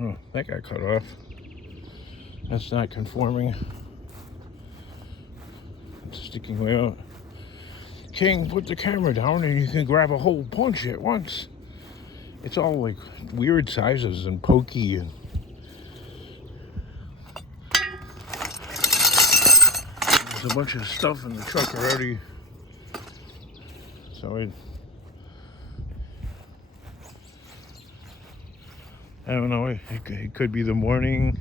Oh, that got cut off. That's not conforming. It's sticking way out. King, put the camera down and you can grab a whole bunch at once. It's all like weird sizes and pokey, and there's a bunch of stuff in the truck already. So I don't know. It could be the morning.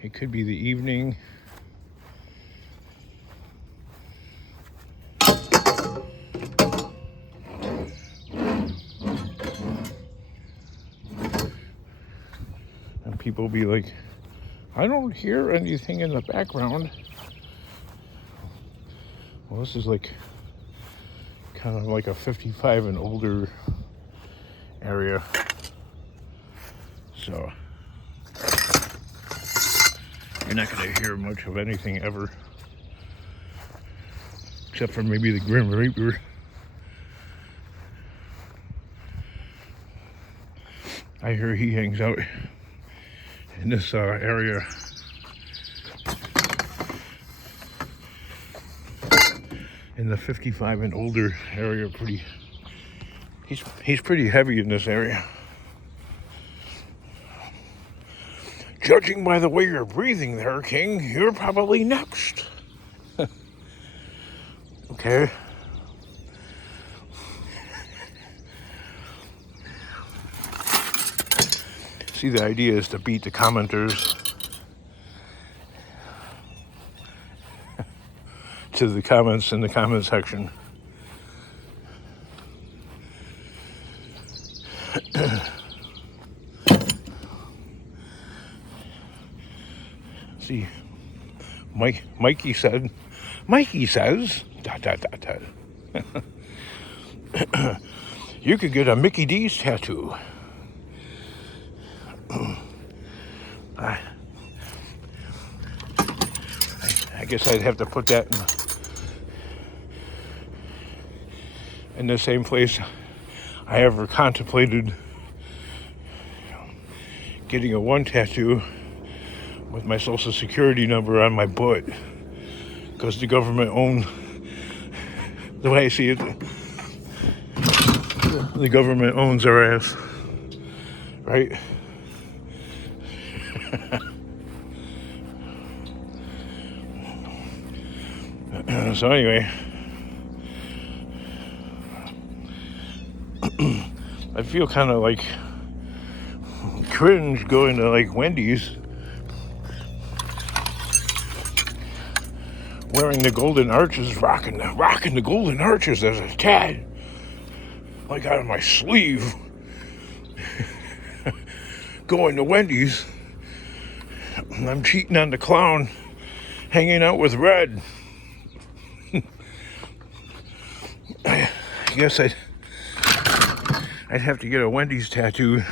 It could be the evening. And people be like, I don't hear anything in the background. Well, this is like kind of like a 55 and older area. So you're not going to hear much of anything ever. Except for maybe the Grim Reaper. I hear he hangs out in this area. In the 55 and older area, he's pretty heavy in this area. Judging by the way you're breathing there, King, you're probably next. Okay. See, the idea is to beat the commenters to the comments in the comment section. See, Mikey says, dot, dot, dot, dot. You could get a Mickey D's tattoo. I guess I'd have to put that in the same place I ever contemplated getting a one tattoo with my social security number on my butt, because the government owns, the way I see it, the government owns our ass, right? So anyway, I feel kind of like cringe going to like Wendy's wearing the golden arches, rocking the golden arches as a tat, like out of my sleeve. Going to Wendy's, I'm cheating on the clown, hanging out with Red. I guess I'd have to get a Wendy's tattoo,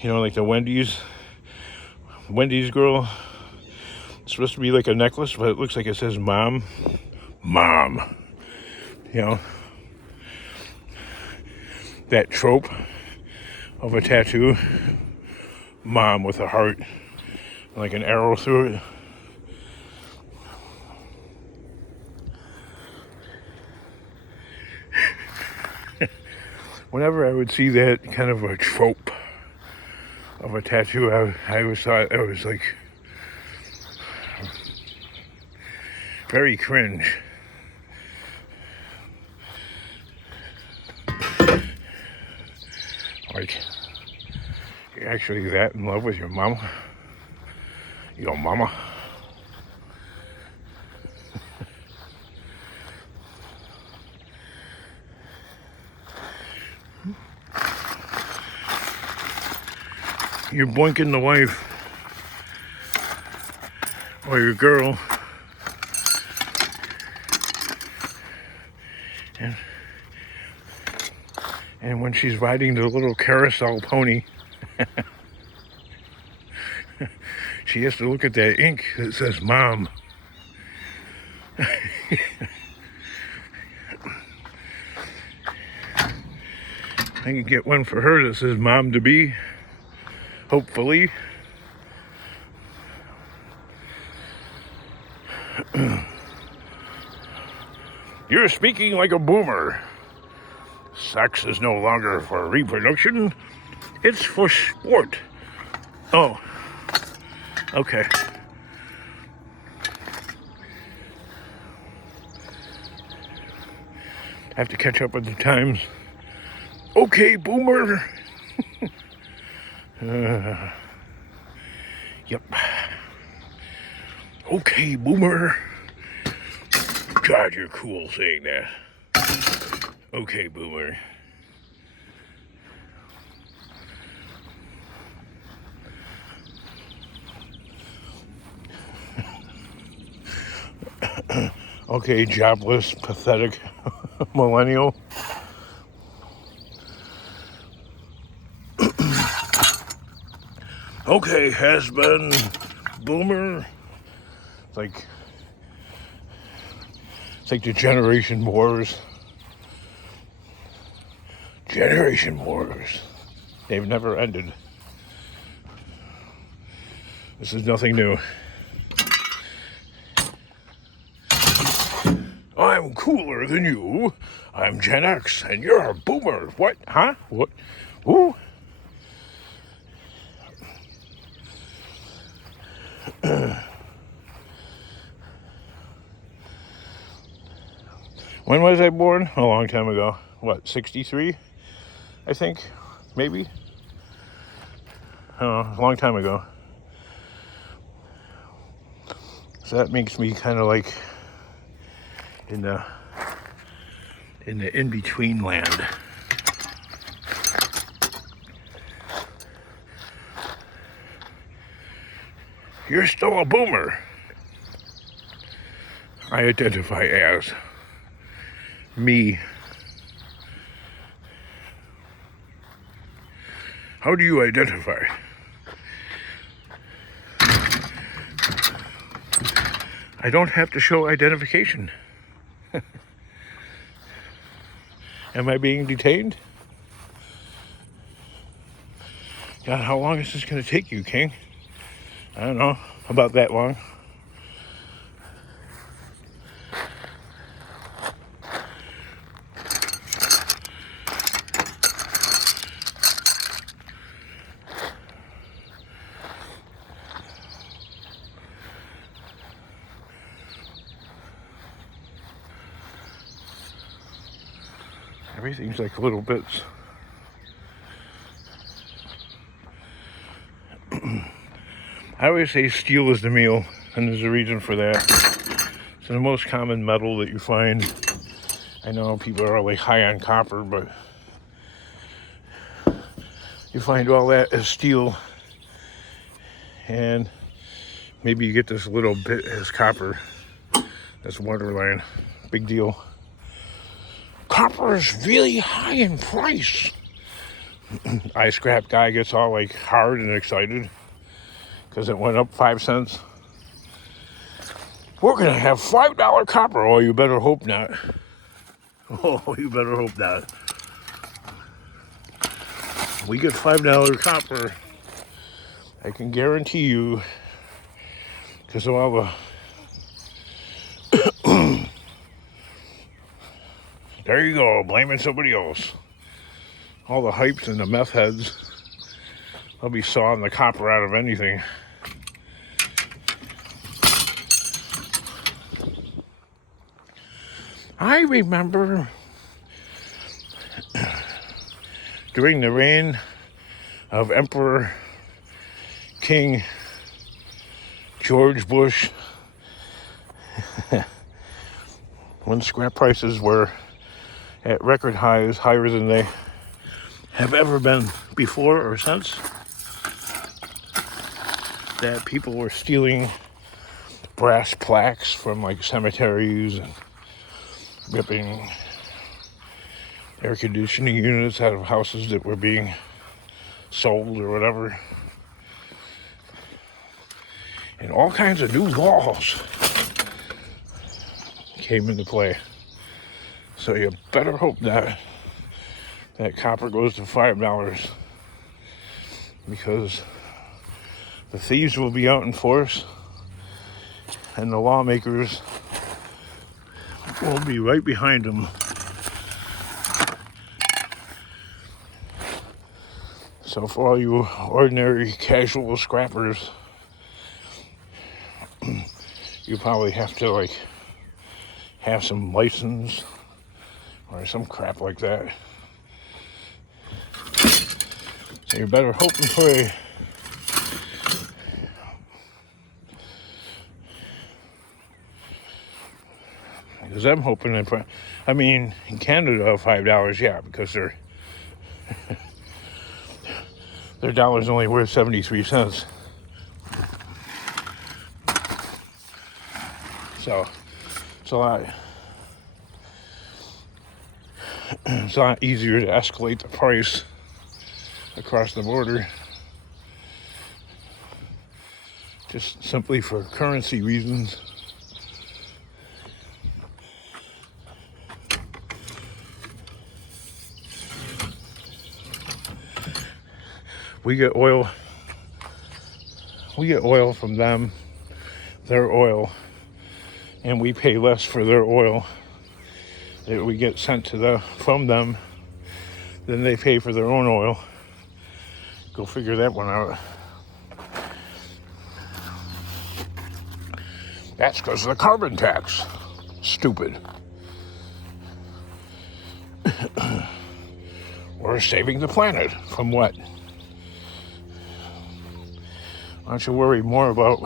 you know, like the Wendy's girl. It's supposed to be like a necklace, but it looks like it says mom, you know, that trope of a tattoo, mom with a heart, like an arrow through it. Whenever I would see that kind of a trope of a tattoo, I always thought it was like very cringe. Like, you're actually that in love with your mama? Your mama? You're boinking the wife or your girl, and when she's riding the little carousel pony, she has to look at that ink that says mom. I can get one for her that says mom to be, hopefully. You're speaking like a boomer. Sex is no longer for reproduction, it's for sport. Oh, okay. Have to catch up with the times. Okay, boomer. Yep. Okay, boomer. God, you're cool saying that. Okay, boomer. Okay, jobless, pathetic millennial. Okay, has been, boomer. It's like the generation wars. Generation wars. They've never ended. This is nothing new. I'm cooler than you. I'm Gen X and you're a boomer. What? Huh? What? Who? When was I born? A long time ago. What, 63? I think? Maybe? A long time ago. So that makes me kind of like in the in-between land. You're still a boomer. I identify as me. How do you identify? I don't have to show identification. Am I being detained? God, how long is this going to take you, King? I don't know, about that long. Everything's like little bits. I always say steel is the meal, and there's a reason for that. It's the most common metal that you find. I know people are like high on copper, but you find all that as steel, and maybe you get this little bit as copper. That's waterline. Big deal. Copper is really high in price. Scrap guy gets all like hard and excited because it went up 5 cents. We're gonna have $5 copper. Oh, you better hope not. Oh, you better hope not. We get $5 copper. I can guarantee you, because of all the there you go, blaming somebody else. All the hypes and the meth heads, they'll be sawing the copper out of anything. I remember during the reign of Emperor King George Bush, when scrap prices were at record highs, higher than they have ever been before or since, that people were stealing brass plaques from like cemeteries and ripping air conditioning units out of houses that were being sold or whatever. And all kinds of new laws came into play. So you better hope that copper goes to $5, because the thieves will be out in force, and the lawmakers will be right behind them. So for all you ordinary casual scrappers, you probably have to like have some license or some crap like that. So you're better hoping for a because I'm hoping that, I mean, in Canada, $5, yeah, because their dollar's only worth 73 cents. So it's a lot easier to escalate the price across the border, just simply for currency reasons. We get oil from them, their oil, and we pay less for their oil that we get sent from them than they pay for their own oil. Go figure that one out. That's because of the carbon tax. Stupid. We're saving the planet from what? Why don't you worry more about...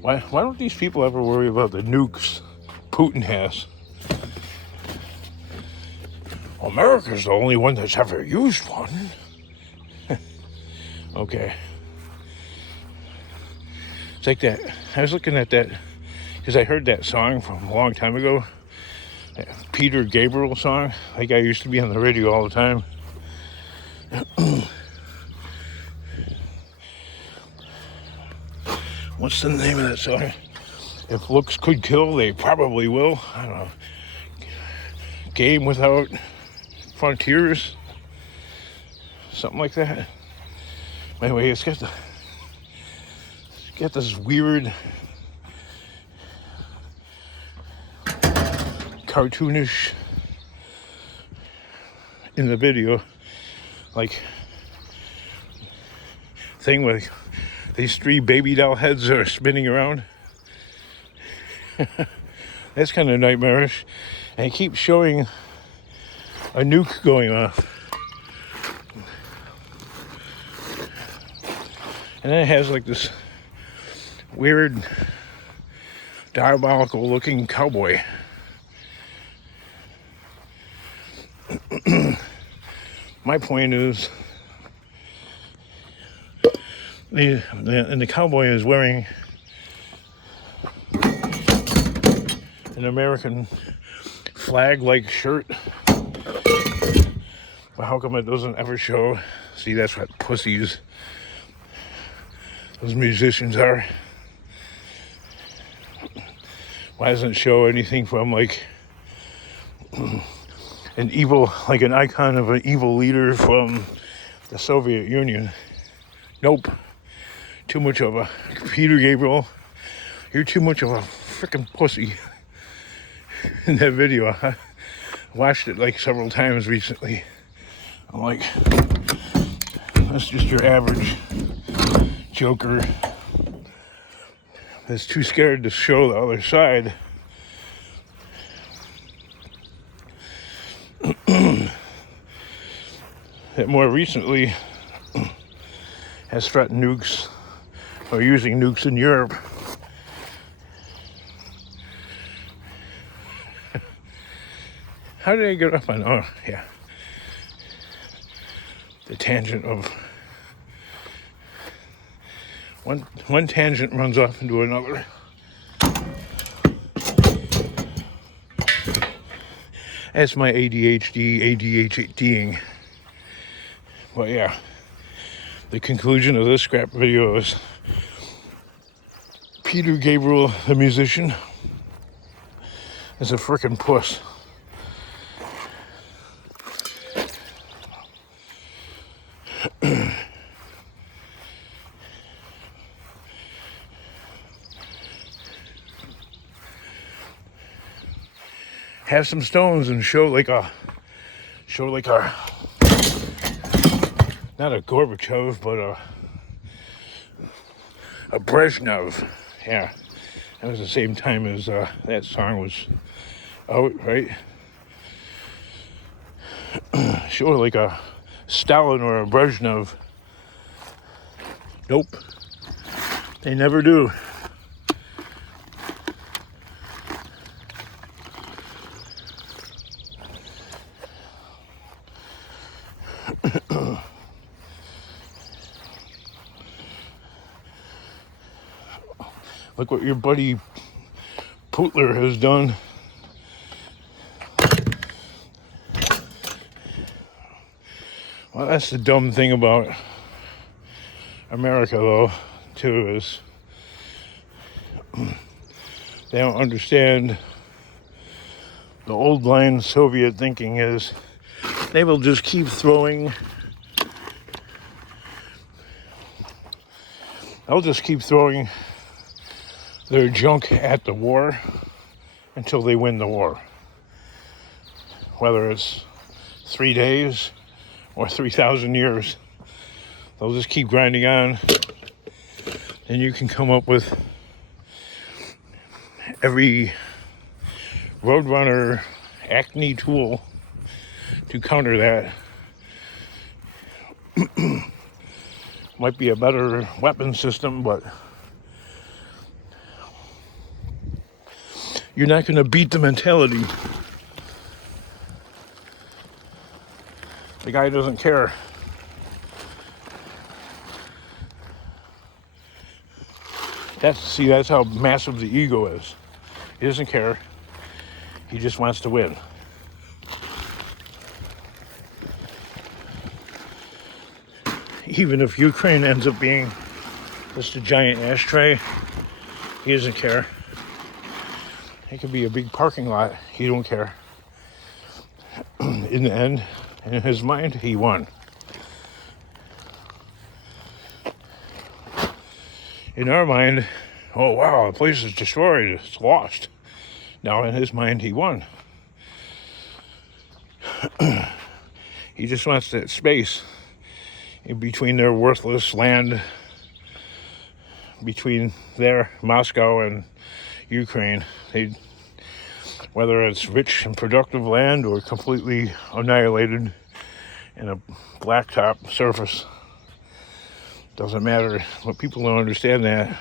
Why don't these people ever worry about the nukes Putin has? America's the only one that's ever used one. Okay. It's like that. I was looking at that because I heard that song from a long time ago. That Peter Gabriel song. That guy used to be on the radio all the time. What's the name of that song? If looks could kill, they probably will. I don't know. Game without frontiers. Something like that. Anyway, it's got this weird cartoonish in the video, like thing with these 3 baby doll heads are spinning around. That's kind of nightmarish. And it keeps showing a nuke going off. And then it has like this weird, diabolical looking cowboy. My point is, the cowboy is wearing an American flag-like shirt. But how come it doesn't ever show? See, that's what pussies those musicians are. Why doesn't it show anything from like an icon of an evil leader from the Soviet Union? Nope. Too much of a Peter Gabriel. You're too much of a freaking pussy. In that video, I watched it like several times recently. I'm like, that's just your average joker that's too scared to show the other side. That more recently has threatened nukes or using nukes in Europe. How did I get up on? Oh, yeah. The tangent of one tangent runs off into another. That's my ADHDing. But yeah, the conclusion of this scrap video is Peter Gabriel, the musician, is a frickin' puss. have some stones and show like a not a Gorbachev, but a Brezhnev. Yeah, that was the same time as that song was out, right? Show like a Stalin or a Brezhnev. Nope, they never do. Look what your buddy Putler has done. Well, that's the dumb thing about America, though, too, is they don't understand the old line Soviet thinking is they will just keep throwing. They'll just keep throwing their junk at the war until they win the war. Whether it's 3 days or 3,000 years, they'll just keep grinding on. And you can come up with every Roadrunner Acme tool to counter that. Might be a better weapon system, but you're not going to beat the mentality. The guy doesn't care. That's how massive the ego is. He doesn't care. He just wants to win. Even if Ukraine ends up being just a giant ashtray, he doesn't care. It could be a big parking lot. He don't care. In the end, in his mind, he won. In our mind, oh wow, the place is destroyed. It's lost. Now in his mind, he won. He just wants that space in between their worthless land, between their Moscow and Ukraine. Whether it's rich and productive land or completely annihilated in a blacktop surface, doesn't matter. But people don't understand that.